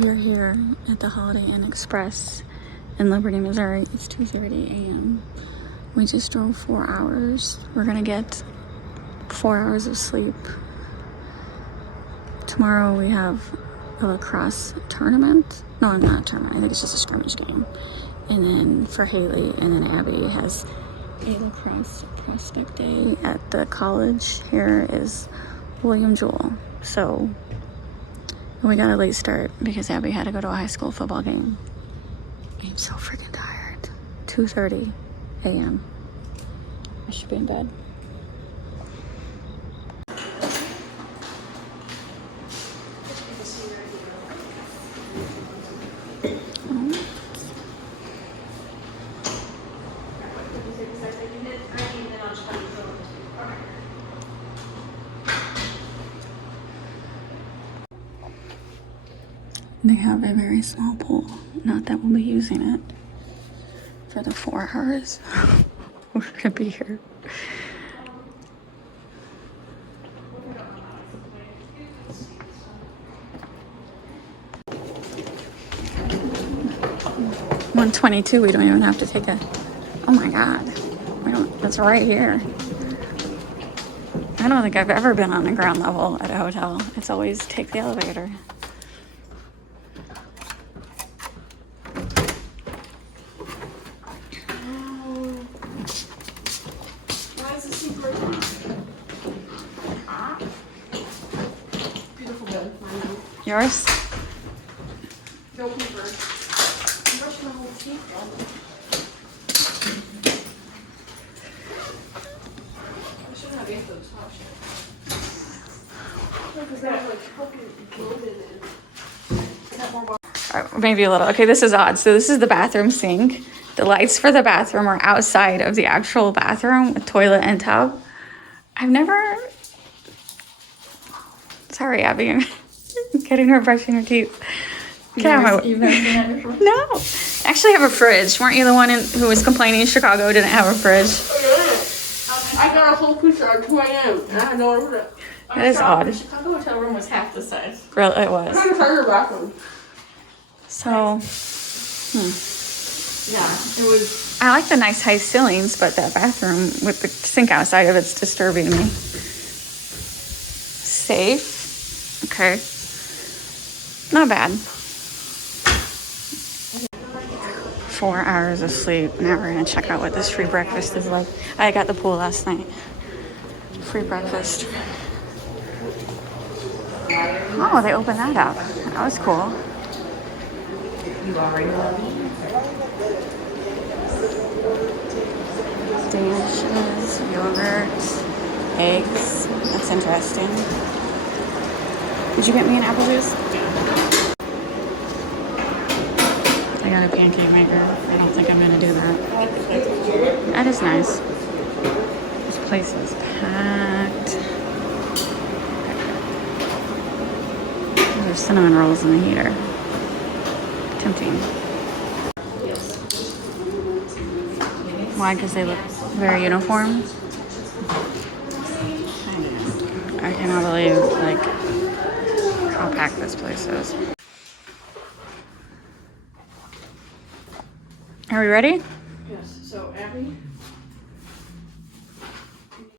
We're here at the Holiday Inn Express in Liberty, Missouri. It's 2:30 a.m. We just drove 4 hours. We're gonna get 4 hours of sleep. Tomorrow we have a lacrosse tournament. No, not a tournament. I think it's just a scrimmage game. And then for Haley, and then Abby has a lacrosse prospect day at the college. Here is William Jewell. So we got a late start because Abby had to go to a high school football game. I'm so freaking tired. 2:30 a.m. I should be in bed. They have a very small pool. Not that we'll be using it for the 4 hours we're gonna be here. $122. We don't even have to take a. Oh my god. We don't. That's right here. I don't think I've ever been on the ground level at a hotel. It's always take the elevator. Yours? No paper. I'm brushing my whole teeth though. I shouldn't have ate those top shit. Because that was like fucking bloated and got more water. Maybe a little. Okay, this is odd. So this is the bathroom sink. The lights for the bathroom are outside of the actual bathroom with toilet and tub. I've never... Sorry, Abby. I'm getting her brushing her teeth. You've never seen that before? No. I actually have a fridge. Weren't you the one who was complaining Chicago didn't have a fridge? Oh, yeah. I got a whole picture at 2 a.m. and I had nowhere to put it. That is odd. The Chicago hotel room was half the size. Really, it I'm was. trying to find your bathroom. So, Yeah, it was. I like the nice high ceilings, but that bathroom with the sink outside of it's disturbing me. Safe. Okay. Not bad. 4 hours of sleep. Now we're gonna check out what this free breakfast is like. I got the pool last night. Free breakfast. Oh, they opened that up. That was cool. You already love me. Dishes, yogurt, eggs. That's interesting. Did you get me an apple juice? I got a pancake maker. I don't think I'm gonna do that. That is nice. This place is packed. There's cinnamon rolls in the heater. Tempting. Why? Because they look very uniform. I cannot believe like how packed this place is. Are we ready? Yes, so Abby